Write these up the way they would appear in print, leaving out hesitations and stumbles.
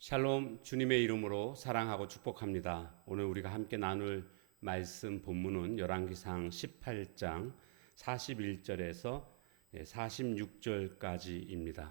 샬롬, 주님의 이름으로 사랑하고 축복합니다. 오늘 우리가 함께 나눌 말씀 본문은 열왕기상 18장 41절에서 46절까지입니다.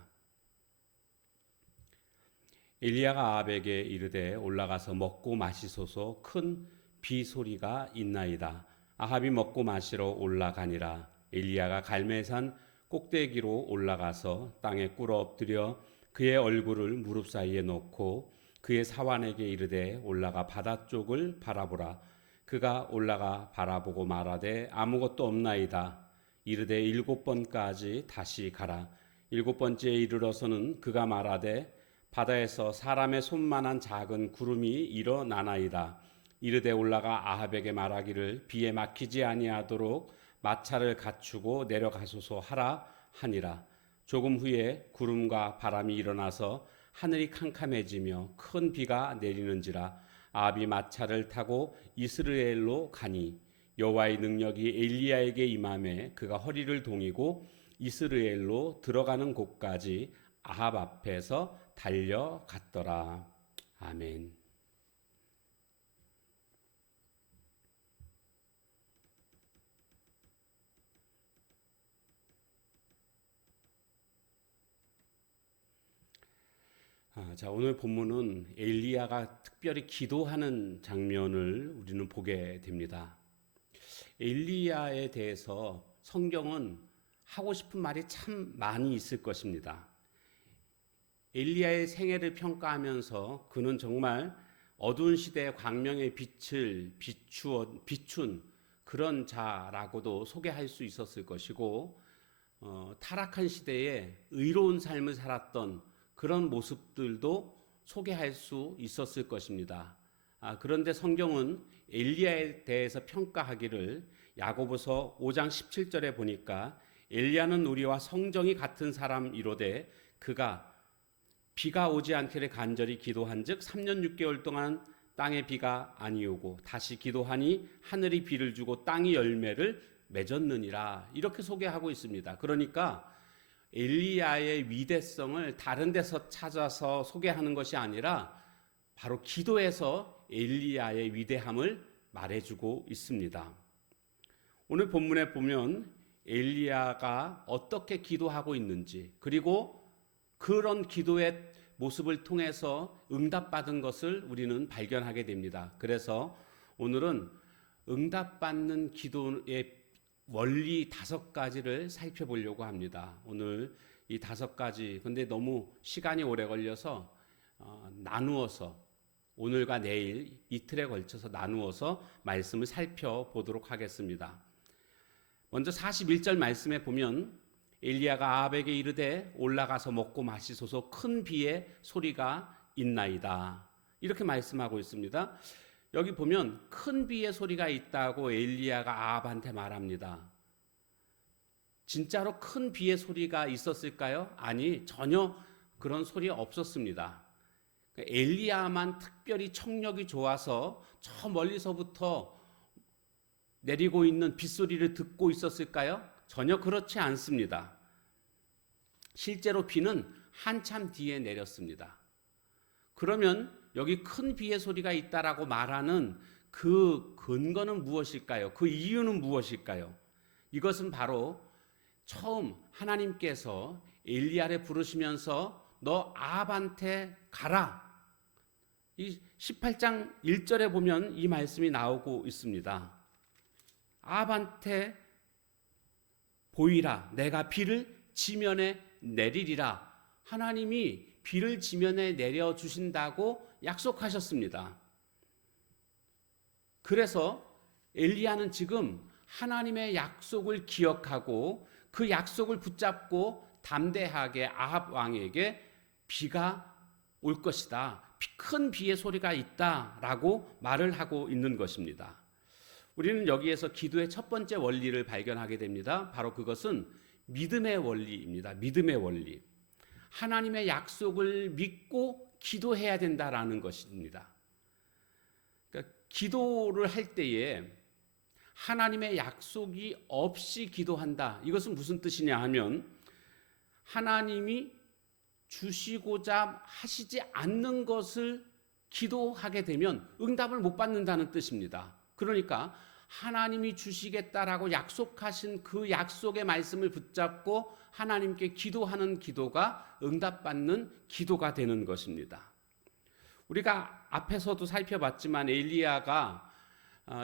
엘리야가 아합에게 이르되 올라가서 먹고 마시소서. 큰 비 소리가 있나이다. 아합이 먹고 마시러 올라가니라. 엘리야가 갈멜산 꼭대기로 올라가서 땅에 꿇어 엎드려 그의 얼굴을 무릎 사이에 놓고 그의 사환에게 이르되 올라가 바다 쪽을 바라보라. 그가 올라가 바라보고 말하되 아무것도 없나이다. 이르되 7번까지 다시 가라. 7번째에 이르러서는 그가 말하되 바다에서 사람의 손만한 작은 구름이 일어나나이다. 이르되 올라가 아합에게 말하기를 비에 막히지 아니하도록 마차를 갖추고 내려가소서 하라 하니라. 조금 후에 구름과 바람이 일어나서 하늘이 캄캄해지며 큰 비가 내리는지라. 아합이 마차를 타고 이스라엘로 가니 여호와의 능력이 엘리야에게 임하매 그가 허리를 동이고 이스라엘로 들어가는 곳까지 아합 앞에서 달려갔더라. 아멘. 자, 오늘 본문은 엘리야가 특별히 기도하는 장면을 우리는 보게 됩니다. 엘리야에 대해서 성경은 하고 싶은 말이 참 많이 있을 것입니다. 엘리야의 생애를 평가하면서 그는 정말 어두운 시대의 광명의 빛을 비춘 그런 자라고도 소개할 수 있었을 것이고, 타락한 시대에 의로운 삶을 살았던 그런 모습들도 소개할 수 있었을 것입니다. 그런데 성경은 엘리야에 대해서 평가하기를 야고보서 5장 17절에 보니까 엘리야는 우리와 성정이 같은 사람이로되 그가 비가 오지 않기를 간절히 기도한즉 3년 6개월 동안 땅에 비가 아니오고 다시 기도하니 하늘이 비를 주고 땅이 열매를 맺었느니라. 이렇게 소개하고 있습니다. 그러니까 엘리야의 위대성을 다른 데서 찾아서 소개하는 것이 아니라 바로 기도에서 엘리야의 위대함을 말해주고 있습니다. 오늘 본문에 보면 엘리야가 어떻게 기도하고 있는지, 그리고 그런 기도의 모습을 통해서 응답받은 것을 우리는 발견하게 됩니다. 그래서 오늘은 응답받는 기도의 원리 5가지를 살펴보려고 합니다. 오늘 이 5가지, 근데 너무 시간이 오래 걸려서 나누어서 오늘과 내일 이틀에 걸쳐서 나누어서 말씀을 살펴보도록 하겠습니다. 먼저 41절 말씀에 보면 엘리야가 아합에게 이르되 올라가서 먹고 마시소서. 큰 비의 소리가 있나이다. 이렇게 말씀하고 있습니다. 여기 보면 큰 비의 소리가 있다고 엘리야가 아합한테 말합니다. 진짜로 큰 비의 소리가 있었을까요? 아니, 전혀 그런 소리 없었습니다. 엘리야만 특별히 청력이 좋아서 저 멀리서부터 내리고 있는 빗소리를 듣고 있었을까요? 전혀 그렇지 않습니다. 실제로 비는 한참 뒤에 내렸습니다. 그러면 여기 큰 비의 소리가 있다라고 말하는 그 근거는 무엇일까요? 그 이유는 무엇일까요? 이것은 바로 처음 하나님께서 엘리야를 부르시면서 너 아합한테 가라. 이 18장 1절에 보면 이 말씀이 나오고 있습니다. 아합한테 보이라. 내가 비를 지면에 내리리라. 하나님이 비를 지면에 내려주신다고 약속하셨습니다. 그래서 엘리야는 지금 하나님의 약속을 기억하고 그 약속을 붙잡고 담대하게 아합 왕에게 비가 올 것이다. 큰 비의 소리가 있다라고 말을 하고 있는 것입니다. 우리는 여기에서 기도의 첫 번째 원리를 발견하게 됩니다. 바로 그것은 믿음의 원리입니다. 믿음의 원리. 하나님의 약속을 믿고 기도해야 된다라는 것입니다. 그러니까 기도를 할 때에 하나님의 약속이 없이 기도한다. 이것은 무슨 뜻이냐 하면 하나님이 주시고자 하시지 않는 것을 기도하게 되면 응답을 못 받는다는 뜻입니다. 그러니까 하나님이 주시겠다라고 약속하신 그 약속의 말씀을 붙잡고 하나님께 기도하는 기도가 응답받는 기도가 되는 것입니다. 우리가 앞에서도 살펴봤지만 엘리야가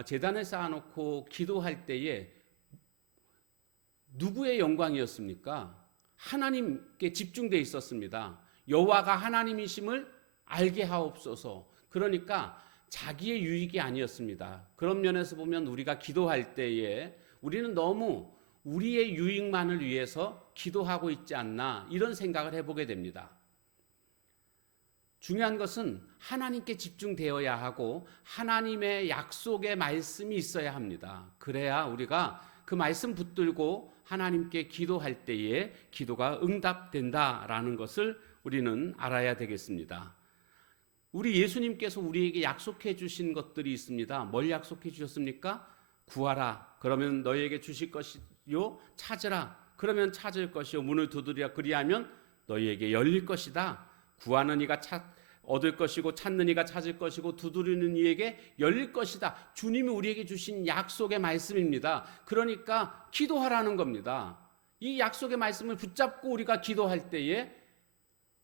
제단을 쌓아놓고 기도할 때에 누구의 영광이었습니까? 하나님께 집중되어 있었습니다. 여호와가 하나님이심을 알게 하옵소서. 그러니까 자기의 유익이 아니었습니다. 그런 면에서 보면 우리가 기도할 때에 우리는 너무 우리의 유익만을 위해서 기도하고 있지 않나 이런 생각을 해보게 됩니다. 중요한 것은 하나님께 집중되어야 하고 하나님의 약속의 말씀이 있어야 합니다. 그래야 우리가 그 말씀 붙들고 하나님께 기도할 때에 기도가 응답된다라는 것을 우리는 알아야 되겠습니다. 우리 예수님께서 우리에게 약속해 주신 것들이 있습니다. 뭘 약속해 주셨습니까? 구하라, 그러면 너희에게 주실 것이요. 찾으라, 그러면 찾을 것이요. 문을 두드리라, 그리하면 너희에게 열릴 것이다. 구하는 이가 얻을 것이고 찾는 이가 찾을 것이고 두드리는 이에게 열릴 것이다. 주님이 우리에게 주신 약속의 말씀입니다. 그러니까 기도하라는 겁니다. 이 약속의 말씀을 붙잡고 우리가 기도할 때에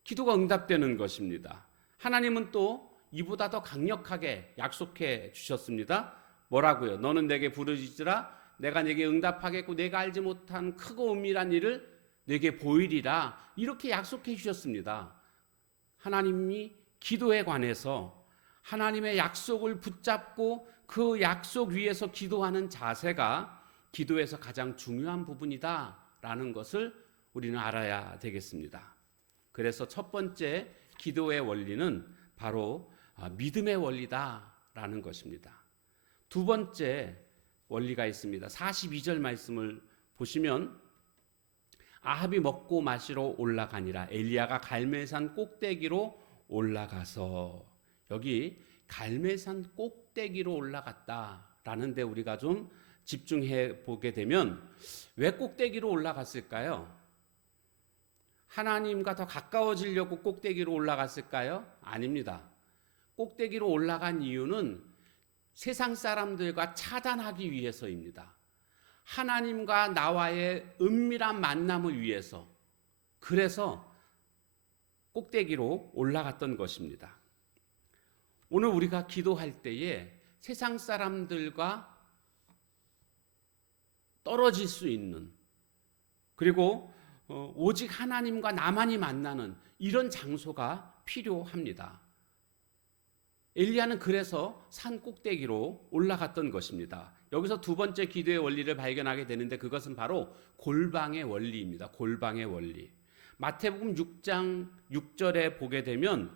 기도가 응답되는 것입니다. 하나님은 또 이보다 더 강력하게 약속해 주셨습니다. 뭐라고요? 너는 내게 부르짖으라, 내가 내게 응답하겠고 내가 알지 못한 크고 은밀한 일을 내게 보이리라. 이렇게 약속해 주셨습니다. 하나님이 기도에 관해서 하나님의 약속을 붙잡고 그 약속 위에서 기도하는 자세가 기도에서 가장 중요한 부분이다라는 것을 우리는 알아야 되겠습니다. 그래서 첫 번째 기도의 원리는 바로 믿음의 원리다라는 것입니다. 두 번째 원리가 있습니다. 42절 말씀을 보시면 아합이 먹고 마시러 올라가니라. 엘리야가 갈멜산 꼭대기로 올라가서, 여기 갈멜산 꼭대기로 올라갔다라는 데 우리가 좀 집중해 보게 되면 왜 꼭대기로 올라갔을까요? 하나님과 더 가까워지려고 꼭대기로 올라갔을까요? 아닙니다. 꼭대기로 올라간 이유는 세상 사람들과 차단하기 위해서입니다. 하나님과 나와의 은밀한 만남을 위해서, 그래서 꼭대기로 올라갔던 것입니다. 오늘 우리가 기도할 때에 세상 사람들과 떨어질 수 있는, 그리고 오직 하나님과 나만이 만나는 이런 장소가 필요합니다. 엘리야는 그래서 산 꼭대기로 올라갔던 것입니다. 여기서 두 번째 기도의 원리를 발견하게 되는데 그것은 바로 골방의 원리입니다. 골방의 원리. 마태복음 6장 6절에 보게 되면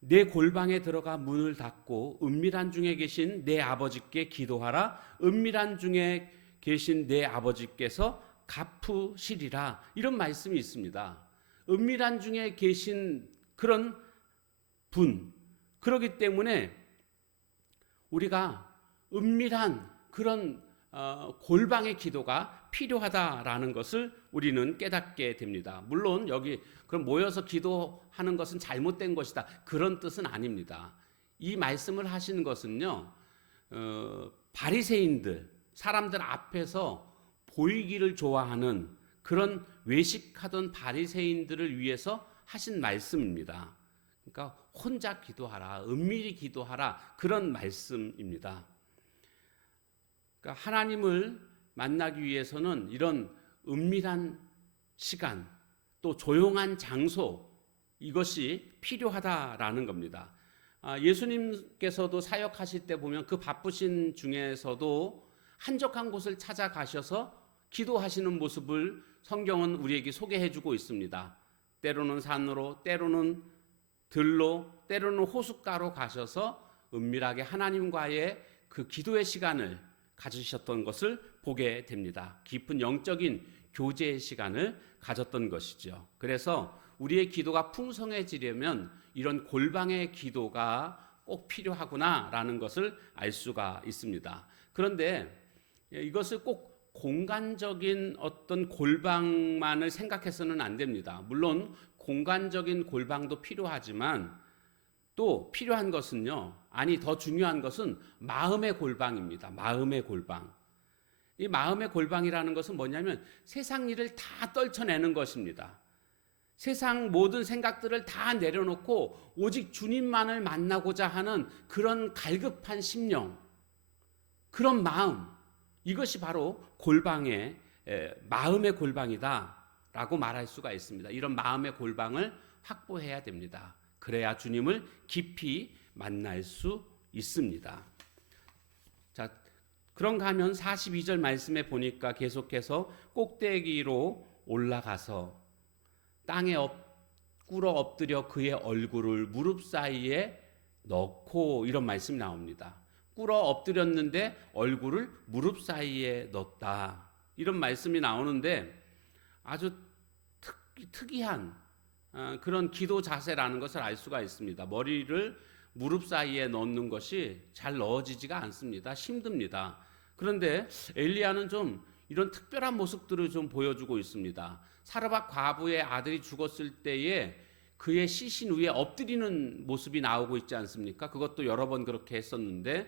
내 골방에 들어가 문을 닫고 은밀한 중에 계신 내 아버지께 기도하라. 은밀한 중에 계신 내 아버지께서 갚으시리라. 이런 말씀이 있습니다. 은밀한 중에 계신 그런 분, 그렇기 때문에 우리가 은밀한 그런 골방의 기도가 필요하다라는 것을 우리는 깨닫게 됩니다. 물론 여기 그럼 모여서 기도하는 것은 잘못된 것이다, 그런 뜻은 아닙니다. 이 말씀을 하시는 것은요, 바리새인들, 사람들 앞에서 보이기를 좋아하는 그런 외식하던 바리새인들을 위해서 하신 말씀입니다. 그러니까 혼자 기도하라, 은밀히 기도하라, 그런 말씀입니다. 그러니까 하나님을 만나기 위해서는 이런 은밀한 시간, 또 조용한 장소, 이것이 필요하다라는 겁니다. 예수님께서도 사역하실 때 보면 그 바쁘신 중에서도 한적한 곳을 찾아가셔서 기도하시는 모습을 성경은 우리에게 소개해주고 있습니다. 때로는 산으로, 때로는 들로, 때로는 호숫가로 가셔서 은밀하게 하나님과의 그 기도의 시간을 가지셨던 것을 보게 됩니다. 깊은 영적인 교제의 시간을 가졌던 것이죠. 그래서 우리의 기도가 풍성해지려면 이런 골방의 기도가 꼭 필요하구나라는 것을 알 수가 있습니다. 그런데 이것을 꼭 공간적인 어떤 골방만을 생각해서는 안 됩니다. 물론 공간적인 골방도 필요하지만 또 필요한 것은요, 더 중요한 것은 마음의 골방입니다. 마음의 골방. 이 마음의 골방이라는 것은 뭐냐면 세상 일을 다 떨쳐내는 것입니다. 세상 모든 생각들을 다 내려놓고 오직 주님만을 만나고자 하는 그런 갈급한 심령, 그런 마음, 이것이 바로 마음의 골방이다라고 말할 수가 있습니다. 이런 마음의 골방을 확보해야 됩니다. 그래야 주님을 깊이 만날 수 있습니다. 자, 그런가 하면 42절 말씀에 보니까 계속해서 꼭대기로 올라가서 땅에 꿇어 엎드려 그의 얼굴을 무릎 사이에 넣고, 이런 말씀이 나옵니다. 꿇어 엎드렸는데 얼굴을 무릎 사이에 넣었다, 이런 말씀이 나오는데 아주 특이한 그런 기도 자세라는 것을 알 수가 있습니다. 머리를 무릎 사이에 넣는 것이 잘 넣어지지가 않습니다. 힘듭니다. 그런데 엘리야는 좀 이런 특별한 모습들을 좀 보여주고 있습니다. 사르밧 과부의 아들이 죽었을 때에 그의 시신 위에 엎드리는 모습이 나오고 있지 않습니까? 그것도 여러 번 그렇게 했었는데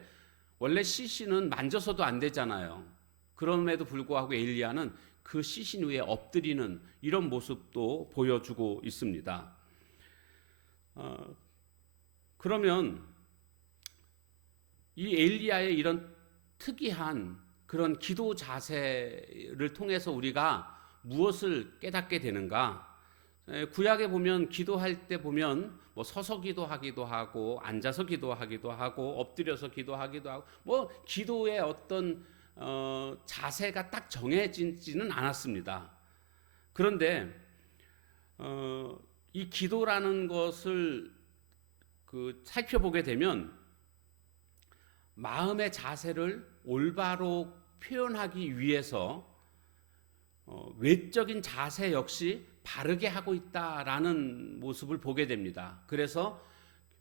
원래 시신은 만져서도 안 되잖아요. 그럼에도 불구하고 엘리야는 그 시신 위에 엎드리는 이런 모습도 보여주고 있습니다. 그러면 이 엘리야의 이런 특이한 그런 기도 자세를 통해서 우리가 무엇을 깨닫게 되는가? 구약에 보면 기도할 때 보면 뭐 서서 기도하기도 하고 앉아서 기도하기도 하고 엎드려서 기도하기도 하고 뭐 기도의 어떤 자세가 딱 정해지지는 않았습니다. 그런데 이 기도라는 것을 살펴보게 되면 마음의 자세를 올바로 표현하기 위해서 외적인 자세 역시 바르게 하고 있다라는 모습을 보게 됩니다. 그래서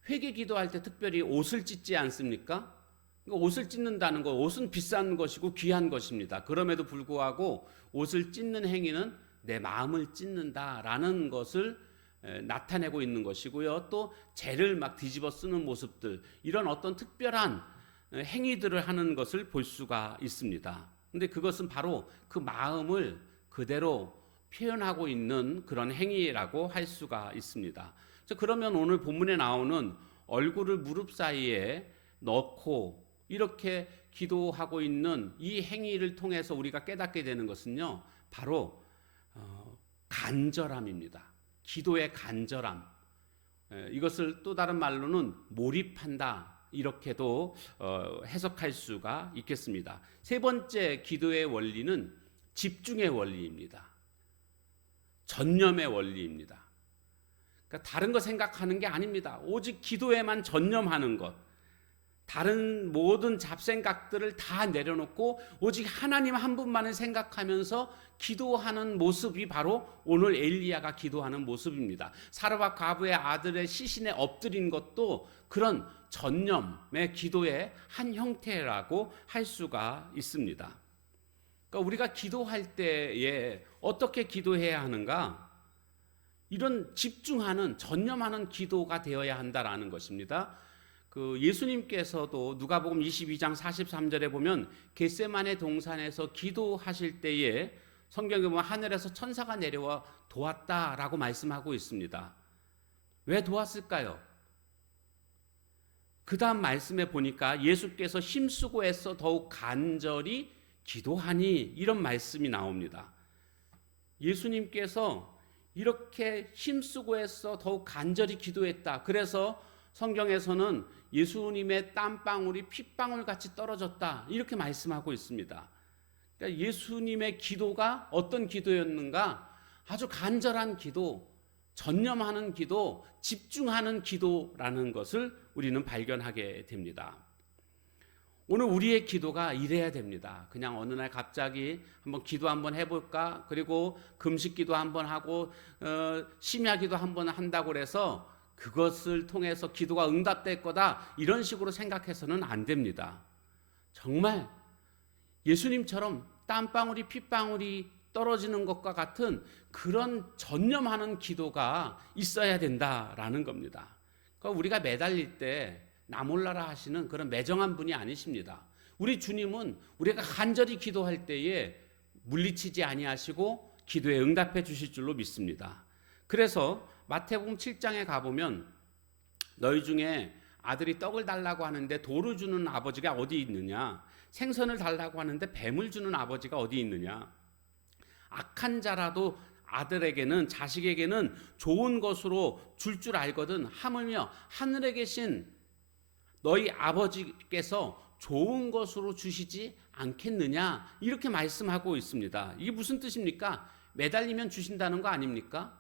회개 기도할 때 특별히 옷을 찢지 않습니까? 옷을 찢는다는 것, 옷은 비싼 것이고 귀한 것입니다. 그럼에도 불구하고 옷을 찢는 행위는 내 마음을 찢는다라는 것을 나타내고 있는 것이고요. 또 재를 막 뒤집어 쓰는 모습들, 이런 어떤 특별한 행위들을 하는 것을 볼 수가 있습니다. 근데 그것은 바로 그 마음을 그대로 표현하고 있는 그런 행위라고 할 수가 있습니다. 그러면 오늘 본문에 나오는 얼굴을 무릎 사이에 넣고 이렇게 기도하고 있는 이 행위를 통해서 우리가 깨닫게 되는 것은요, 바로 간절함입니다. 기도의 간절함. 이것을 또 다른 말로는 몰입한다, 이렇게도 해석할 수가 있겠습니다. 세 번째 기도의 원리는 집중의 원리입니다. 전념의 원리입니다. 그러니까 다른 거 생각하는 게 아닙니다. 오직 기도에만 전념하는 것. 다른 모든 잡생각들을 다 내려놓고 오직 하나님 한 분만을 생각하면서 기도하는 모습이 바로 오늘 엘리야가 기도하는 모습입니다. 사르밧 과부의 아들의 시신에 엎드린 것도 그런 전념의 기도의 한 형태라고 할 수가 있습니다. 그러니까 우리가 기도할 때에 어떻게 기도해야 하는가? 이런 집중하는, 전념하는 기도가 되어야 한다라는 것입니다. 예수님께서도 누가복음 22장 43절에 보면 겟세마네 동산에서 기도하실 때에 성경에 보면 하늘에서 천사가 내려와 도왔다라고 말씀하고 있습니다. 왜 도왔을까요? 그 다음 말씀에 보니까 예수께서 힘쓰고 애써 더욱 간절히 기도하니, 이런 말씀이 나옵니다. 예수님께서 이렇게 힘쓰고 애써 더욱 간절히 기도했다. 그래서 성경에서는 예수님의 땀방울이 핏방울 같이 떨어졌다, 이렇게 말씀하고 있습니다. 그러니까 예수님의 기도가 어떤 기도였는가? 아주 간절한 기도, 전념하는 기도, 집중하는 기도라는 것을 우리는 발견하게 됩니다. 오늘 우리의 기도가 이래야 됩니다. 그냥 어느 날 갑자기 한번 기도 한번 해볼까? 그리고 금식 기도 한번 하고 심야 기도 한번 한다고 해서 그것을 통해서 기도가 응답될 거다, 이런 식으로 생각해서는 안 됩니다. 정말 예수님처럼 땀방울이 핏방울이 떨어지는 것과 같은 그런 전념하는 기도가 있어야 된다라는 겁니다. 그러니까 우리가 매달릴 때 나 몰라라 하시는 그런 매정한 분이 아니십니다. 우리 주님은 우리가 간절히 기도할 때에 물리치지 아니하시고 기도에 응답해 주실 줄로 믿습니다. 그래서 마태복음 7장에 가보면 너희 중에 아들이 떡을 달라고 하는데 돌을 주는 아버지가 어디 있느냐, 생선을 달라고 하는데 뱀을 주는 아버지가 어디 있느냐, 악한 자라도 아들에게는, 자식에게는 좋은 것으로 줄 줄 알거든 하물며 하늘에 계신 너희 아버지께서 좋은 것으로 주시지 않겠느냐, 이렇게 말씀하고 있습니다. 이게 무슨 뜻입니까? 매달리면 주신다는 거 아닙니까?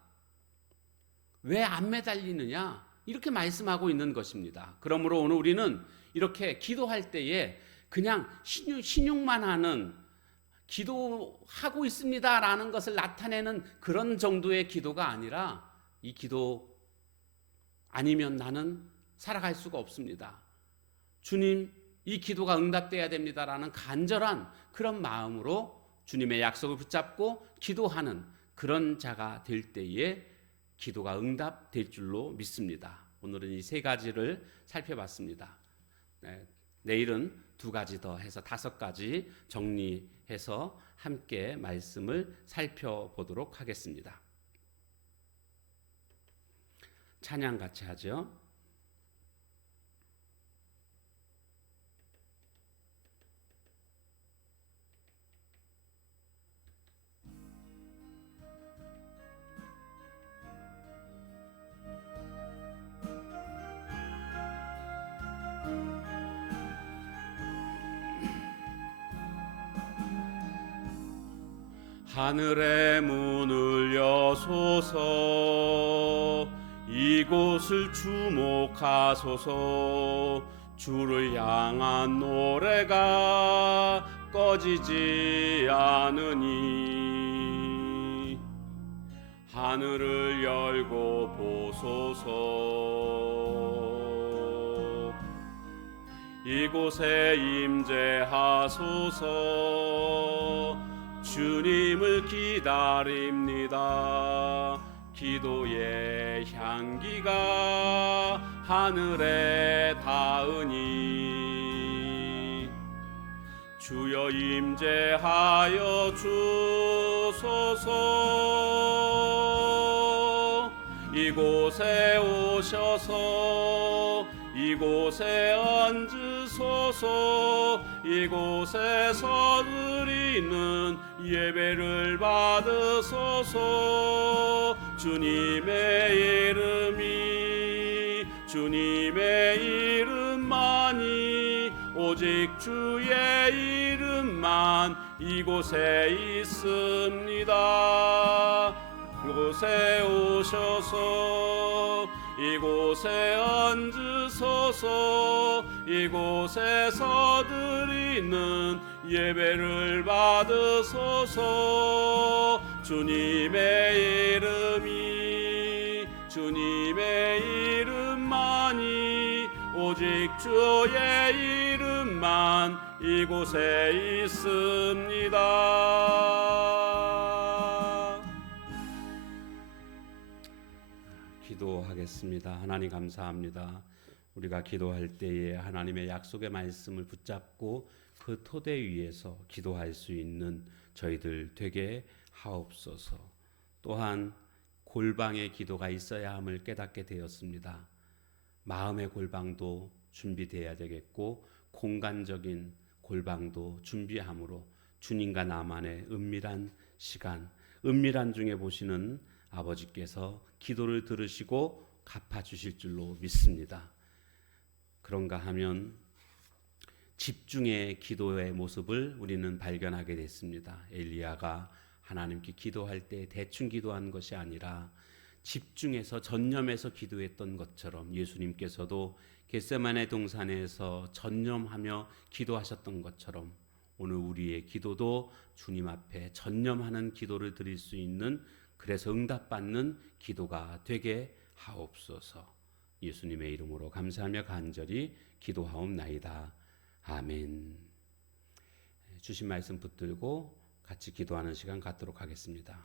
왜 안 매달리느냐, 이렇게 말씀하고 있는 것입니다. 그러므로 오늘 우리는 이렇게 기도할 때에 그냥 신용만 하는, 기도하고 있습니다라는 것을 나타내는 그런 정도의 기도가 아니라, 이 기도 아니면 나는 살아갈 수가 없습니다. 주님, 이 기도가 응답돼야 됩니다라는 간절한 그런 마음으로 주님의 약속을 붙잡고 기도하는 그런 자가 될 때에 기도가 응답될 줄로 믿습니다. 오늘은 이 세 가지를 살펴봤습니다. 내일은 두 가지 더 해서 5가지 정리해서 함께 말씀을 살펴보도록 하겠습니다. 찬양 같이 하죠. 하늘의 문을 여소서, 이곳을 주목하소서. 주를 향한 노래가 꺼지지 않으니 하늘을 열고 보소서. 이곳에 임재하소서. 주님을 기다립니다. 기도의 향기가 하늘에 닿으니 주여 임재하여 주소서. 이곳에 오셔서 이곳에 앉으소서. 이곳에서 드리는 예배를 받으소서. 주님의 이름만이, 오직 주의 이름만 이곳에 있습니다. 이곳에 오셔서 이곳에 앉으소서. 이곳에서 드리는 예배를 받으소서. 주님의 이름만이, 오직 주의 이름만 이곳에 있습니다. 기도하겠습니다. 하나님 감사합니다. 우리가 기도할 때에 하나님의 약속의 말씀을 붙잡고 그 토대 위에서 기도할 수 있는 저희들 되게 하옵소서. 또한 골방의 기도가 있어야 함을 깨닫게 되었습니다. 마음의 골방도 준비되어야 되겠고 공간적인 골방도 준비함으로 주님과 나만의 은밀한 시간, 은밀한 중에 보시는 아버지께서 기도를 들으시고 갚아주실 줄로 믿습니다. 그런가 하면 집중의 기도의 모습을 우리는 발견하게 됐습니다. 엘리야가 하나님께 기도할 때 대충 기도한 것이 아니라 집중해서 전념해서 기도했던 것처럼 예수님께서도 겟세마네 동산에서 전념하며 기도하셨던 것처럼 오늘 우리의 기도도 주님 앞에 전념하는 기도를 드릴 수 있는, 그래서 응답받는 기도가 되게 하옵소서. 예수님의 이름으로 감사하며 간절히 기도하옵나이다. 아멘. 주신 말씀 붙들고 같이 기도하는 시간 갖도록 하겠습니다.